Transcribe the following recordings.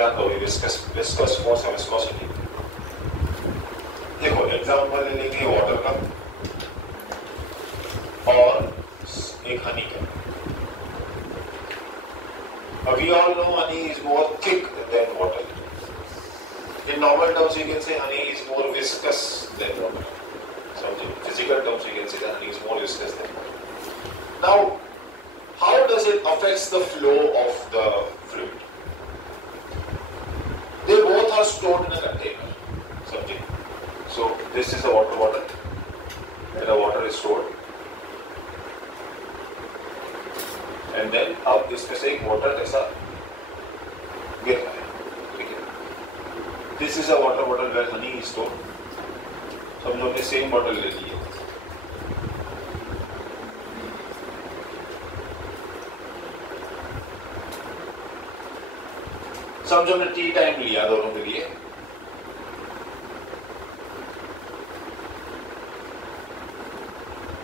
क्या कहोगे? Viscous force है विस्कोसिटी। देखो एग्जांपल ले लेंगे वाटर का और एक हनी का। We all know honey is more thick than water. In normal terms, you can say honey is more viscous than water. So in physical terms, you can say that honey is more viscous than water. Now, how does it affect the flow of the fluid? They both are stored in a container. Something. So this is a water bottle, and the water is stored. And then अब इसमें से एक water ऐसा गिर रहा है, ठीक है? This is a water bottle where honey is stored. सब लोग ने सेम बॉटल ले ली है। समझो हमने टी टाइम लिया दोनों के लिए।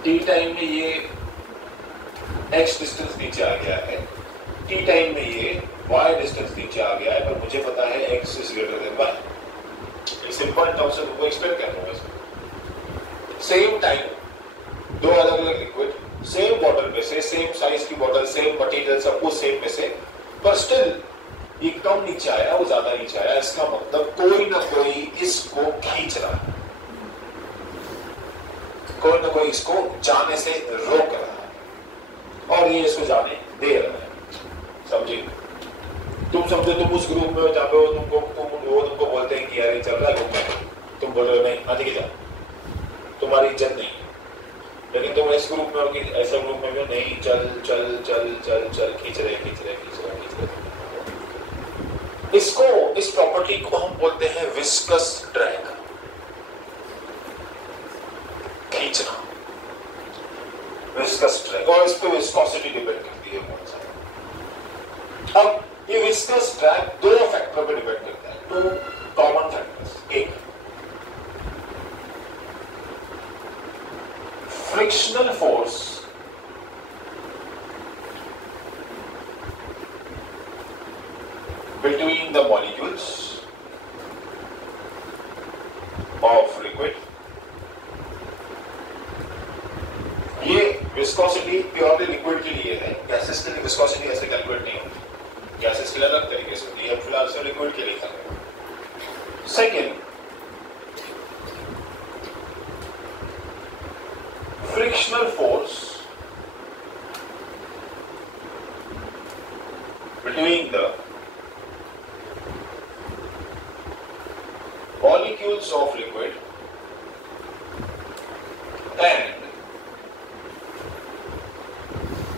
टी टाइम में ये x डिस्टेंस नीचे आ गया है, t टाइम में ये y डिस्टेंस नीचे आ गया है, पर मुझे पता है x is greater than y। Simple terms से तुमको एक्सप्लेन करना होगा इसको। सेम टाइम दो अलग अलग लिक्विड सेम बॉटल में से, सेम साइज की बॉटल, सेम मटेरियल, सब कुछ सेम में से, पर स्टिल ये कम नीचे आया, वो ज्यादा नीचे आया। इसका मतलब कोई ना कोई इसको खींच रहा है, कोई ना कोई इसको जाने से रोक रहा है और ये इसको जाने दे रहा है। समझे? तुम समझो तुम उस ग्रुप में जहाँ पे तुमको बोलते हैं कि यार ये चल रहा है घूमने, तुम बोल रहे हो नहीं आगे जा, तुम्हारी इज्जत नहीं। लेकिन तुम इस ग्रुप में हो कि ऐसा ग्रुप में भी नहीं, चल चल चल चल चल खींच रहे। इसको, इस प्रॉपर्टी को हम बोलते हैं विस्कस ड्रैग, खींचना, विस्कस ड्रैग। और इस पे विस्कोसिटी डिपेंड करती है बहुत सारा। अब ये विस्कस ड्रैग दो फैक्टर पे डिपेंड करता है, दो कॉमन फैक्टर्स। एक frictional force between the molecules of liquid। ये विस्कोसिटी प्योरली लिक्विड के लिए है, गैसेस के लिए विस्कोसिटी ऐसे कैलकुलेट नहीं होती, गैसेस के लिए अलग तरीके से होती है। हम फिलहाल से लिक्विड के लिए कर रहे हैं। Second, frictional force between the molecules of liquid and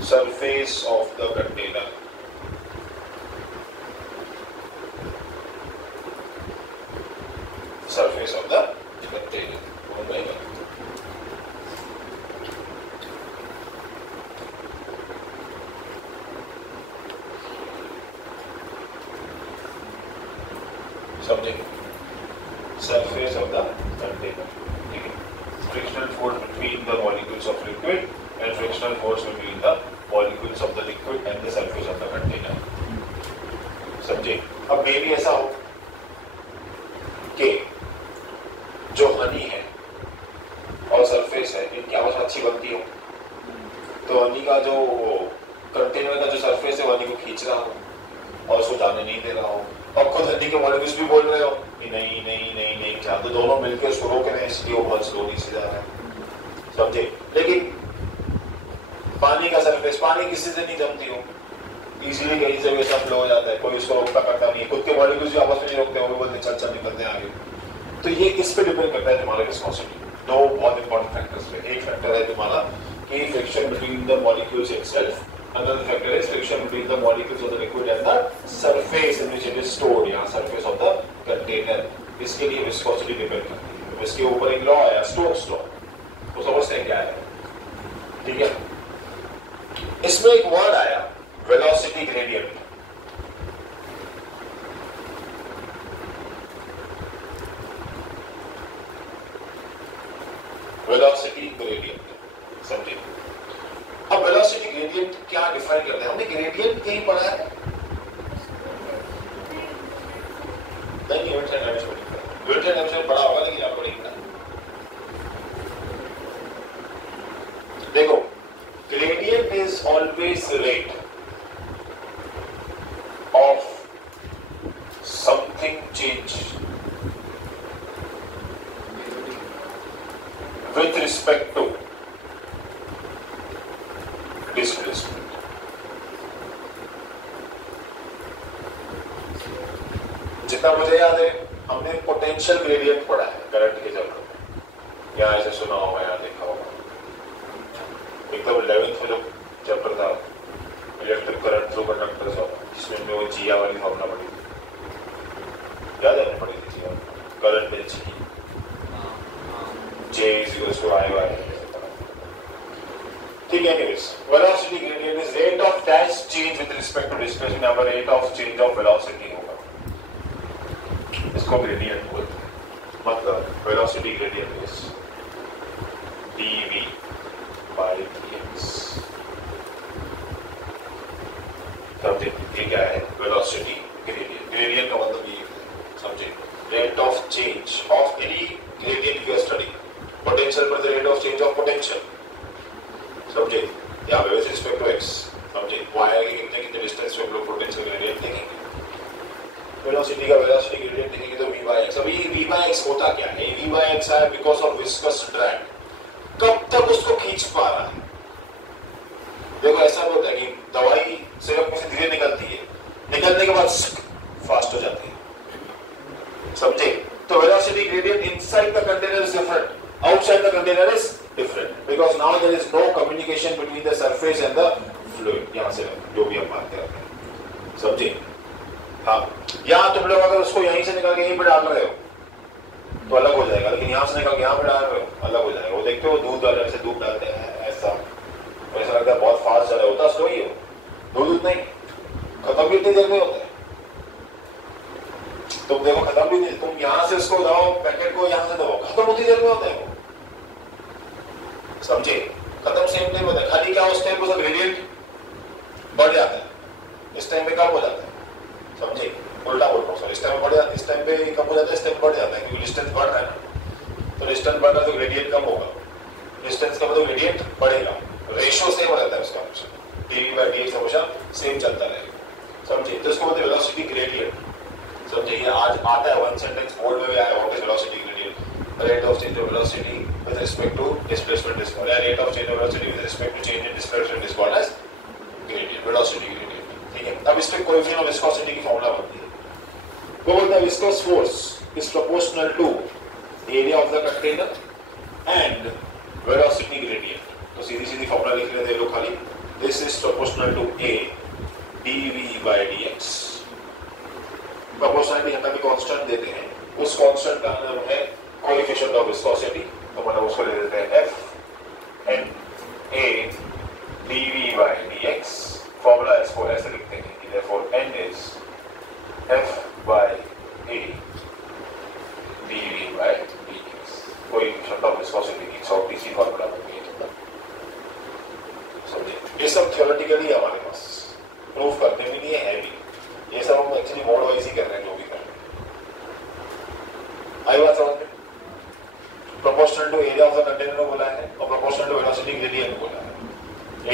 surface of the container। Surface of the container। समझे? Surface of the container। ठीक है? Frictional force between the molecules of liquid and frictional force between the molecules of the liquid and the surface of the container। समझे? अब मे भी ऐसा हो कि जो हनी है और सरफेस है इनकी आपस में अच्छी बनती हो, तो हनी का जो कंटेनर का जो सरफेस है वो हनी को खींच रहा हो और उसको जाने नहीं दे रहा हो, और खुद हनी के मॉलिक्यूल्स भी बोल रहे हो कि नहीं नहीं नहीं नहीं जा, तो दोनों मिलकर उसको रोक रहे हैं, इसलिए वो बहुत स्लोली से जा रहा है। समझे? लेकिन पानी का सरफेस, पानी किसी से नहीं जमती हो, इजीली कहीं से भी सब फ्लो हो जाता है, कोई उसको रोकता करता नहीं है, खुद के मॉलिक्यूल्स भी आपस में नहीं रोकते, वो भी बोलते चल चल निकलते हैं आगे। तो ये इस पे डिपेंड करता है तुम्हारा विस्कोसिटी। दो बहुत इंपॉर्टेंट फैक्टर्स है। एक फैक्टर है तुम्हारा कि friction between the molecules itself, another factor is friction between the molecules of the liquid and the surface in which it is stored, या surface of the container। इसके लिए विस्कोसिटी डिपेंड करती है। इसके ऊपर एक लॉ आया, स्टोक्स लॉ, वो समझते हैं क्या है? ठीक है? इसमें एक वर्ड आया वेलोसिटी ग्रेडियंट। वेलोसिटी ग्रेडियंट समझे? अब वेलोसिटी ग्रेडियंट क्या डिफाइन करते हैं? हमने ग्रेडियंट कहीं पढ़ा है? नहीं unit and dimension unit and dimension बड़ा होगा लेकिन आपको नहीं पता। देखो gradient is always rate of something change with respect to displacement. जितना मुझे याद है हमने पोटेंशियल ग्रेडियंट पढ़ा है करंट के चैप्टर में, या ऐसे सुना होगा या देखा होगा। एकदम 11th में चैप्टर था electric current through conductors of, जिसमें वो जिया वाली फॉर्मूला पढ़ी थी, याद है पढ़ी थी जिया करंट में जी J is equals to I y। ठीक है, anyways velocity gradient is rate of dash change with respect to displacement, यहाँ पर rate of change of velocity होगा, इसको gradient बोलते हैं। मतलब velocity gradient is dv by dx। समझे ये क्या है velocity gradient? gradient का मतलब ये समझे rate of change of any gradient you are studying। Potential पर the rate of change of potential, समझे यहाँ पे विद रिस्पेक्ट टू x, समझे वायर के कितने कितने डिस्टेंस पे हम लोग पोटेंशियल ग्रेडियंट देखेंगे, वेलोसिटी का वेलोसिटी ग्रेडियंट देखेंगे तो v by x। अभी v by x होता क्या है? v by x है बिकॉज ऑफ विस्कस ड्रैग, कब तक उसको खींच पा रहा है। देखो ऐसा होता है कि दवाई सिरप में से धीरे निकलती है, निकलने के बाद फास्ट हो जाती है, समझे। तो velocity gradient inside the container is different, outside the container is different because now there is no communication between the surface and the fluid। यहाँ से जो भी हम बात कर रहे हैं, समझे। हाँ, यहाँ तुम लोग अगर उसको यहीं से निकाल के यहीं पे डाल रहे हो तो अलग हो जाएगा, लेकिन यहाँ से निकाल के यहाँ पे डाल रहे हो अलग हो जाएगा। वो देखते हो दूध वाले ऐसे दूध डालते हैं ऐसा, ऐसा लगता है बहुत फास्ट चल रहा होता, स्लो ही हो, दूध नहीं खत्म भी इतनी देर में होता है। तुम देखो खत्म भी नहीं, तुम यहाँ से उसको दबाओ पैकेट को, यहाँ से दबाओ खत्म होती देर में होता है वो, समझे। खत्म सेम टाइम होता है, खाली क्या उस टाइम पर ग्रेडियंट बढ़ जाता है, इस टाइम पे कम हो जाता है, समझे। उल्टा बोल रहा हूँ, इस टाइम बढ़ जाता है, इस टाइम पे कम हो जाता है, इस टाइम बढ़ जाता है क्योंकि डिस्टेंस बढ़ रहा है ना। तो डिस्टेंस बढ़ रहा है तो ग्रेडियंट कम होगा, डिस्टेंस कम तो ग्रेडियंट बढ़ेगा, रेशियो सेम रहता है उसका, dv by dx हमेशा सेम चलता रहेगा, समझे। तो इसको बोलते हैं वेलोसिटी ग्रेडियंट, समझे। ये आज आता है वन सेंटेंस बोर्ड में भी आया, what is velocity gradient? Rate of change of velocity with respect to displacement is called, rate of change of velocity with respect to change in displacement is called as gradient, velocity gradient. ठीक है, अब इसके coefficient of viscosity की formula बनती है, वो बोलता है viscous force is proportional to area of the container and velocity gradient. तो सीधी सीधी फार्मूला लिख लेते हैं लोग खाली, this is proportional to a dv by dx। Proportionality यहाँ भी कांस्टेंट देते हैं, उस कांस्टेंट का नाम है कोएफिशिएंट ऑफ विस्कोसिटी, तो मतलब उसको ले लेते हैं f n a dv by dx। Formula इसको ऐसे लिखते हैं कि therefore n is f by a dv by dx। Coefficient of viscosity की छोटी सी फार्मूला बनती है, समझे। ये सब थ्योरेटिकली हमारे पास प्रूफ करने भी नहीं है भी, ये सब हम एक्चुअली मोड वाइज ही कर रहे हैं जो भी कर रहे हैं। आई बात समझ में? Proportional to area of the container को बोला है और प्रोपोर्शनल टू वेलोसिटी ग्रेडियंट को बोला है।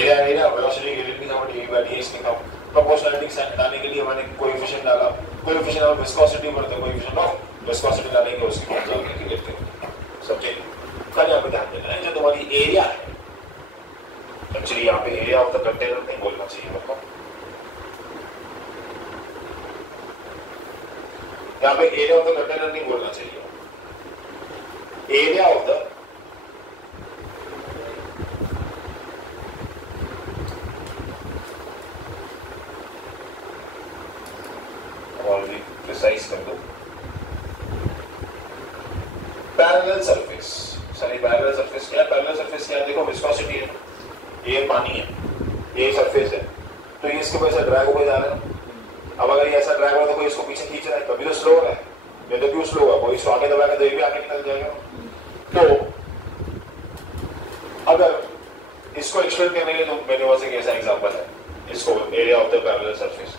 एरिया वेलोसिटी ग्रेडियंट की हमने dv by dx लिखा, प्रोपोर्शनलिटी से हटाने के लिए मैंने कोएफिशिएंट डाला, कोएफिशिएंट ऑफ विस्कोसिटी बढ़ता है, कोएफिशिएंट ऑफ विस्कोसिटी डालेंगे उसकी फॉर्मूला लिख लेते हैं, समझे। कल यहाँ पे ध्यान देना है, जो तुम्हारी एरिया है, एक्चुअली यहाँ पे एरिया ऑफ द कंटेनर नहीं बोलना चाहिए मतलब, यहाँ पे एरिया ऑफ द कंटेनर नहीं बोलना चाहिए, एरिया ऑफ द और भी प्रिसाइज कर दो, parallel surface. Sorry parallel surface क्या है? पैरेलल सरफेस क्या है? देखो विस्कोसिटी है, ये पानी है, ये सरफेस है, तो ये इसके ऊपर ड्रैग होकर जा रहा है। अब अगर ये ऐसा ड्रैग हो रहा है तो कोई इसको पीछे खींच रहा है, कभी तो स्लो हो रहा है, ये तो क्यों स्लो हुआ, कोई इसको आगे दबा के तो ये भी आगे निकल जाएगा। तो अगर इसको एक्सप्लेन करने के लिए तो मेरे पास एक ऐसा एग्जांपल है, इसको area of the parallel surface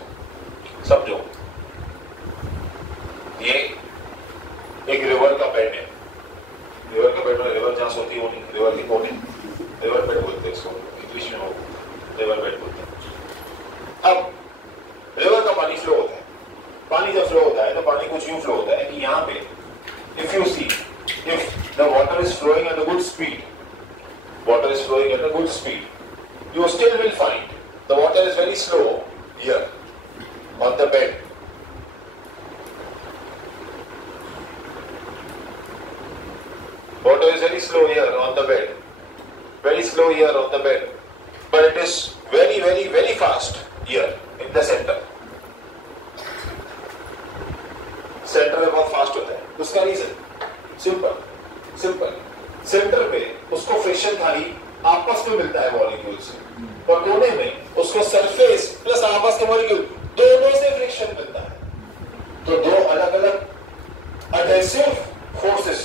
समझो। ये एक रिवर का बेड है। रिवर का बेड में रिवर जहां सोती है वो नहीं, रिवर की कोने, रिवर बेड बोलते हैं इसको इंग्लिश में, रिवर बेड बोलते हैं। अब रिवर का पानी फ्लो होता है, पानी जब फ्लो होता है तो पानी कुछ यूं फ्लो होता है कि यहाँ पे if you see, if the water is flowing at a good speed, water is flowing at a good speed, you still will find the water is very slow here on the bed. Water is very slow here on the bed, very slow here on the bed, but it is very very very fast here in the center. Centre में बहुत fast होता है, उसका reason simple simple, centre पे उसको friction खाली आपस में मिलता है मॉलिक्यूल से, और कोने में उसको सरफेस प्लस आपस के मॉलिक्यूल दोनों से फ्रिक्शन मिलता है। तो दो अलग अलग एडहेसिव फोर्सेस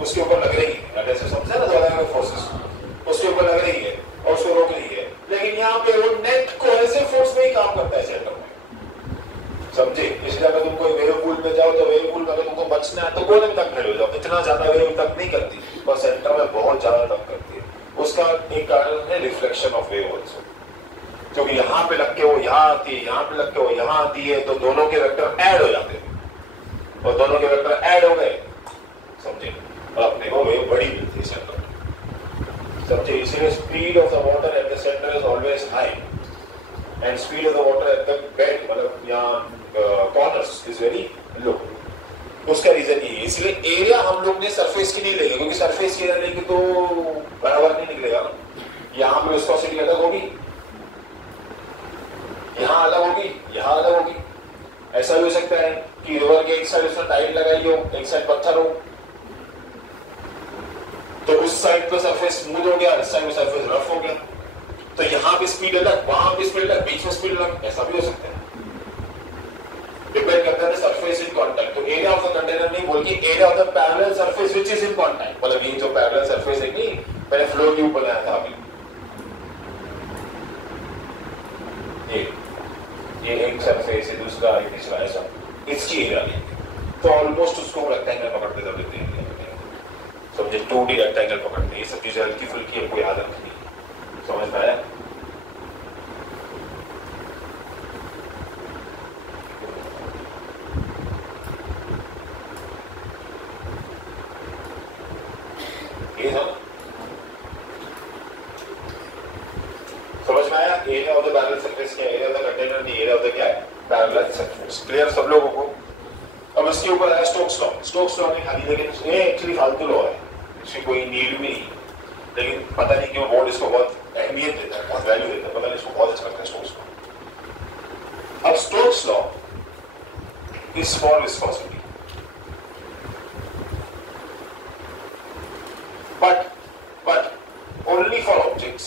उसके ऊपर लग रही है, एडहेसिव समझे ना, दो अलग अलग फोर्सेस उसके ऊपर लग रही है और उसको रोक रही है, लेकिन यहाँ पे वो नेट कोहेसिव फोर्स में ही काम करता है सेंटर में, समझे। इसलिए अगर तुम कोई वेव पूल में जाओ तो वेव पूल में अगर तुमको बचना है तो कोने में तक खड़े हो जाओ, इतना ज्यादा वेव तक नहीं करती, और सेंटर में बहुत ज्यादा तक करती है। उसका एक कारण है रिफ्लेक्शन ऑफ वेव आल्सो, क्योंकि यहाँ पे लग के वो यहाँ आती है, यहाँ पे लग के वो यहाँ आती है, तो दोनों के वेक्टर ऐड हो जाते हैं, और दोनों के वेक्टर ऐड हो गए, समझे, और अपने को वेव बड़ी मिलती है सेंटर में, समझे। इसीलिए speed of the water at the centre is always high and speed of the water at the bed, मतलब यहाँ कॉर्नर्स इज वेरी लो। उसका रीजन ये है, इसलिए एरिया हम लोग ने सरफेस की नहीं लेंगे, क्योंकि सरफेस की एरिया लेंगे तो बराबर नहीं निकलेगा ना। यहाँ पे विस्कोसिटी अलग होगी, यहाँ अलग होगी, यहाँ अलग होगी। ऐसा भी हो सकता है कि रिवर के एक साइड उसने टाइल लगाई हो, एक साइड पत्थर हो, तो उस साइड पे सरफेस स्मूथ हो गया, इस साइड पे सरफेस रफ हो गया, तो यहाँ पे स्पीड अलग, वहां पे स्पीड अलग, बीच में स्पीड अलग, ऐसा भी हो सकता है। डिपेंड करता है सरफेस इन कांटेक्ट। तो एरिया ऑफ द कंटेनर नहीं बोल के area of the parallel surface which is in contact, मतलब ये जो पैरेलल सरफेस है, नहीं मैंने फ्लो ट्यूब बनाया था अभी, ये एक सरफेस है, दूसरा एक तीसरा, ऐसा इसकी एरिया नहीं, तो ऑलमोस्ट उसको रेक्टेंगल पकड़ते कर देते हैं, समझे, 2D रेक्टेंगल पकड़ते हैं। ये सब चीजें हल्की फुल्की है, कोई आदत नहीं, समझ में आया। समझ में आया। Area of the parallel surface क्या है, एरिया ऑफ द कंटेनर नहीं, एरिया ऑफ द क्या है, पैरेलल सरफेस। क्लियर सब लोगों को। अब इसके ऊपर है स्टोक्स लॉ। स्टोक्स लॉ नहीं खाली, लेकिन ये एक्चुअली फालतू लॉ है, इसकी कोई नीड भी नहीं, लेकिन पता नहीं क्यों बोर्ड इसको बहुत अहमियत देता है, बहुत वैल्यू देता है, पता नहीं इसको बहुत अच्छा लगता है स्टोक्स लॉ। अब Stokes law is for viscosity, but only for objects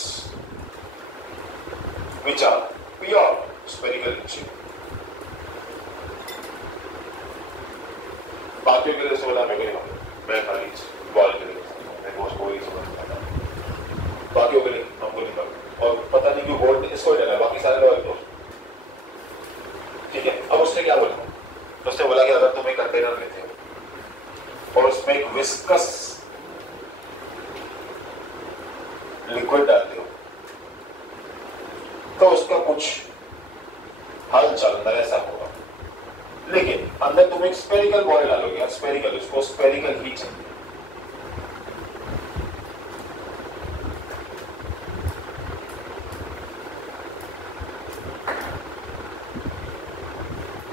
which are pure spherical in shape. बाकियों के लिए से बोला मैं खाली बॉल के लिए मैं कोई समझ नहीं आता, बाकियों के लिए हमको नहीं पता, और पता नहीं क्यों बोर्ड इसको ले रहा है, बाकी सारे लोग इग्नोर। ठीक है, अब उसने क्या बोला, उसने बोला कि अगर तुम एक कंटेनर लेते हो और उसमें एक विस्कस लिक्विड डालते हो तो उसका कुछ हलचल अंदर ऐसा होगा, लेकिन अंदर तुम एक स्फेरिकल बॉडी डालोगे, स्फेरिकल, उसको स्फेरिकल ही चाहिए।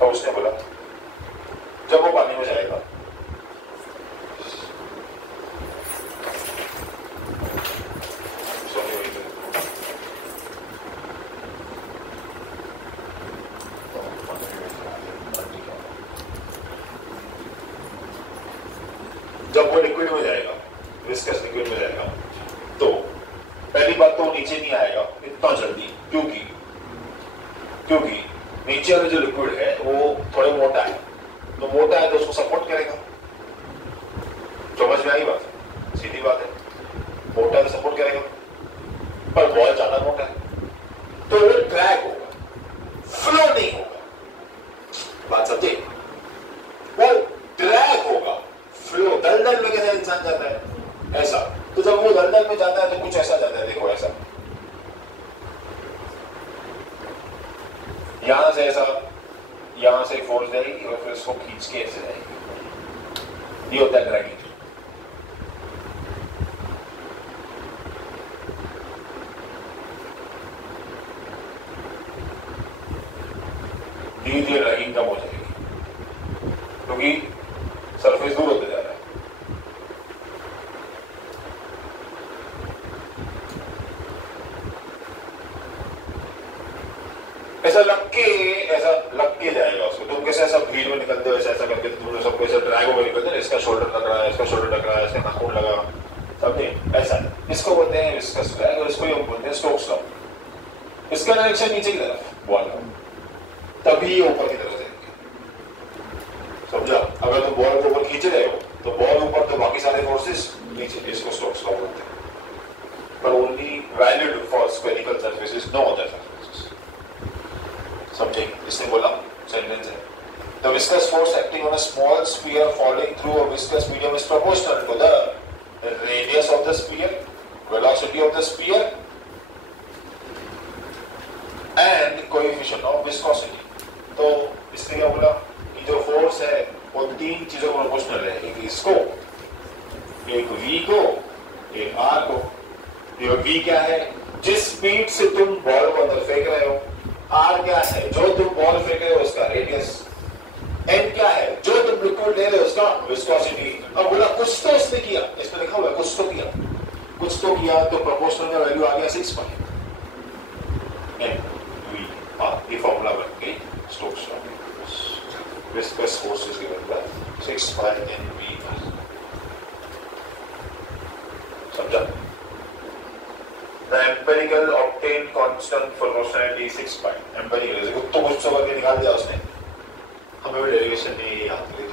और उसने बोला जब वो पानी में जाएगा जब वो लिक्विड में जाएगा, विस्कस लिक्विड में जाएगा, तो पहली बात तो नीचे नहीं आएगा इतना जल्दी, क्योंकि नीचे वाला जो लिक्विड है वो थोड़ा मोटा है, तो मोटा है तो उसको सपोर्ट करेगा। समझ में आई बात, सीधी बात है, मोटा है तो सपोर्ट करेगा, पर बॉल ज्यादा मोटा है तो वो ड्रैग होगा, फ्लो नहीं होगा। बात समझे? वो यहां से ऐसा, यहां से फोर्स जाएगी और फिर इसको खींच के ऐसे जाएगी। ये होता है ड्रैगिंग। धीरे धीरे ड्रैगिंग कम हो जाएगी क्योंकि सरफेस दूर होते जा रहा है। ऐसा लग के जाएगा उसको। तुम कैसे ऐसा भीड़ में निकलते हो ऐसा ऐसा करके तुमने सबको ऐसा ड्रैग होकर निकलते हैं, इसका शोल्डर लग रहा है, इसका शोल्डर लग रहा है, इसका नाखून लगा, समझे? ऐसा इसको बोलते हैं विस्कस ड्रैग और इसको ये बोलते हैं स्टोक्स लॉ। इसका डायरेक्शन नीचे की तरफ बॉल का, तभी ऊपर की तरफ जाएगी, समझा? अगर तुम बॉल को ऊपर खींच रहे हो तो बॉल ऊपर तो बाकी सारे फोर्सेस नीचे, इसको स्टोक्स लॉ बोलते हैं। पर only valid for spherical surfaces, no other surfaces, समझे? इसने बोला सेंटेंस है, the viscous force acting on a small sphere falling through a viscous medium is proportional to the radius of the sphere, velocity of the sphere and coefficient of viscosity। तो इसने क्या बोला कि जो फोर्स है वो तीन चीजों को प्रोपोर्शनल है, एक इसको, एक v को, एक r को। ये v क्या है? जिस स्पीड से तुम बॉल को अंदर फेंक रहे हो। r क्या है? जो तुम बॉल फेंक रहे हो उसका रेडियस। n क्या है? जो तुम लिक्विड ले रहे हो उसका विस्कोसिटी। अब बोला कुछ तो इसने किया, इसमें लिखा हुआ है कुछ तो किया, कुछ तो किया, तो प्रोपोर्शनल का वैल्यू आ गया 6 पाई n v r। ये फॉर्मूला बन गई Stokes law. Viscous force is given by 6 pi n v r। समझा? The empirical obtained constant for proportionality 6 pi। empirical जैसे तो कुछ तो करके निकाल दिया उसने, हमें भी डेरिवेशन नहीं याद करी।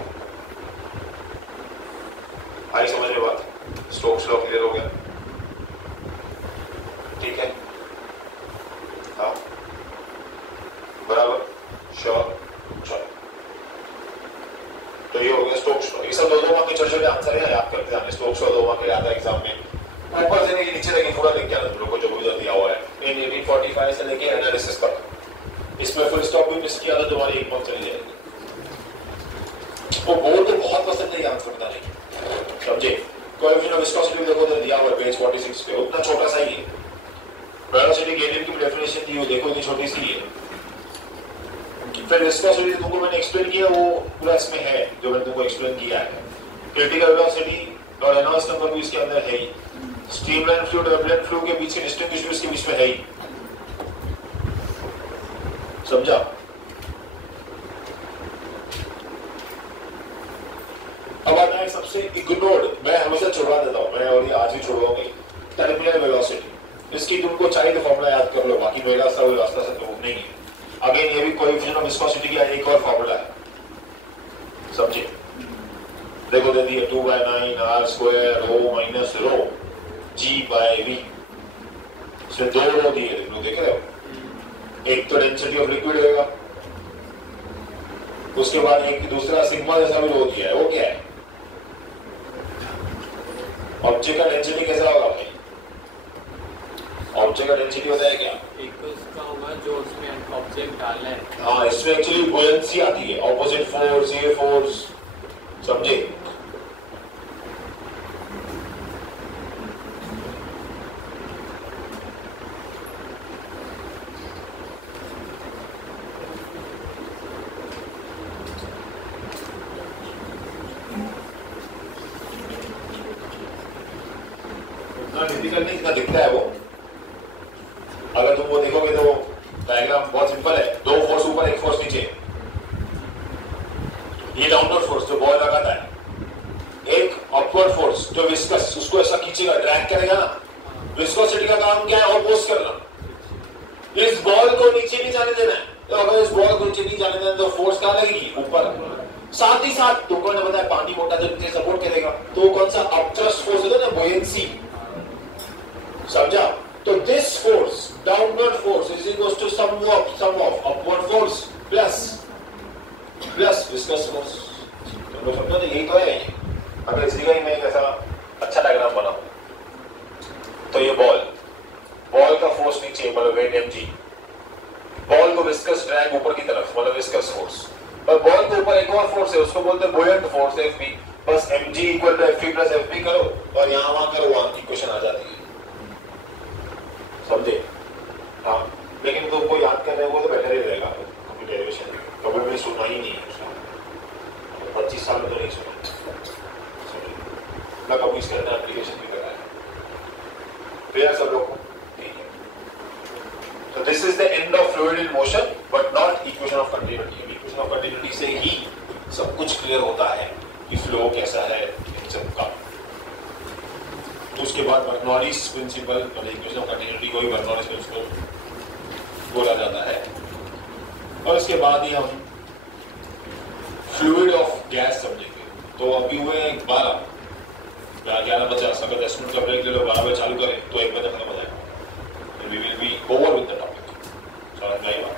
आई समझ में बात? स्टोक्स लॉ क्लियर हो गया? ठीक है, हाँ बराबर, श्योर, चलो। तो ये हो गया स्टोक्स लॉ। ये सब दो मार्क के छोटे-छोटे आंसर है, याद करते जाने। स्टोक्स लॉ 2 मार्क के आता है एग्जाम में। ऊपर से नहीं नीचे तक पूरा लिख के आना तुम लोग को, जो उधर दिया हुआ है इन 1845 से लेके एनालिसिस तक। इसमें फुल स्टॉप भी मिस किया तो तुम्हारी 1 मार्क चली जाएगी। वो बोर्ड तो बहुत पसंद है आंसर बताने की, समझे? कोएफिशिएंट ऑफ विस्कोसिटी देखो तो दिया हुआ है पेज 46 पे, उतना छोटा सा ही है। वेलोसिटी ग्रेडियंट की डेफिनेशन दी हो, देखो इतनी छोटी सी है। फिर विस्कोसिटी तुमको मैंने एक्सप्लेन किया, वो पूरा इसमें है जो मैंने तुमको एक्सप्लेन किया है। क्रिटिकल वेलोसिटी और रेनॉल्ड्स नंबर भी इसके अंदर है ही। स्ट्रीमलाइन फ्लूइड और वेवलेंथ फ्लूइड के बीच के डिस्टिंग्विश इसके बीच में है ही, समझा? अब आता है सबसे इग्नोर्ड, मैं हमेशा छुड़वा देता हूं, मैं और ये आज भी छुड़वाऊंगी, टर्मिनल वेलोसिटी। इसकी तुमको चाहिए तो फॉर्मूला याद कर लो, बाकी मेरा सा कोई रास्ता से तो नहीं है। अगेन ये भी कोएफिशिएंट ऑफ विस्कोसिटी का एक और फॉर्मूला है, समझे? देखो दे दिया 2/9 r square rho minus rho g by v। इसमें दो रो दिए, तुम लोग देख रहे हो। एक तो डेंसिटी ऑफ लिक्विड होगा, उसके बाद एक दूसरा सिग्मा जैसा भी रो दिया है, वो क्या है? ऑब्जेक्ट का डेंसिटी कैसा होगा भाई? ऑब्जेक्ट का डेंसिटी होता है क्या? एक तो उसका होगा जो उसमें ऑब्जेक्ट डाला है। हाँ, इसमें एक्चुअली बुयंसी आती है, ऑपोजिट फोर्स, ये फोर्स, समझे? डिफिकल्ट नहीं, इतना दिखता है वो। अगर तुम वो देखोगे तो डायग्राम बहुत सिंपल है, दो फोर्स ऊपर एक फोर्स नीचे। ये डाउनवर्ड फोर्स जो बॉल लगाता है, एक अपवर्ड फोर्स जो विस्कस उसको ऐसा खींचेगा, ड्रैग करेगा ना। विस्कोसिटी का काम क्या है? ऑपोज करना। इस बॉल को नीचे नहीं जाने देना है, तो अगर इस बॉल को नीचे नहीं जाने देना तो फोर्स कहां लगेगी? ऊपर। साथ ही साथ तुमको ने बताया पानी मोटा जो नीचे सपोर्ट करेगा, तो कौन सा अपथ्रस्ट फोर्स होता है ना, बुयंसी, समझा? तो this force, downward force is equals to sum of upward force plus viscous force. तुम लोग समझो, यही तो है ये। अगर इसी का ही मैं कैसा अच्छा डायग्राम बनाऊं, तो ये बॉल का फोर्स नीचे मतलब वेट mg, बॉल को विस्कस ड्रैग ऊपर की तरफ, मतलब विस्कस फोर्स। पर बॉल के ऊपर एक और फोर्स है, उसको बोलते हैं बुयंट फोर्स, एफबी। बस mg equal to FP plus FB करो और यहाँ वहां करो, वहां की क्वेश्चन आ जाती है, समझे? हाँ, लेकिन तुमको याद कर रहे हो तो बेटर ही रहेगा। कभी डेरिवेशन कभी मैंने सुना ही नहीं है उसका, 25 साल में तो नहीं सुना, मैं कभी इसके अंदर एप्लीकेशन भी करा है। क्लियर सब लोग? So this is the end of fluid in motion, but not equation of continuity. Equation of continuity से ही सब कुछ क्लियर होता है कि फ्लो कैसा है इन सब का। तो उसके बाद बर्नौलीज प्रिंसिपल, मतलब इक्वेशन ऑफ कंटिन्यूटी को ही बर्नौलीज प्रिंसिपल बोला जाता है। और इसके बाद ही हम फ्लूइड ऑफ गैस समझेंगे। तो अभी हुए 11:50, अगर 10 मिनट का ब्रेक ले लो, 12 बजे चालू करें तो 1 बजे खत्म हो जाएगा। We will be over with the topic. समझ में आई बात?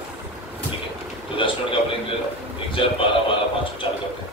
ठीक है, तो 10 मिनट का ब्रेक ले लो, 1 4 12 12 5 को चालू करते हैं।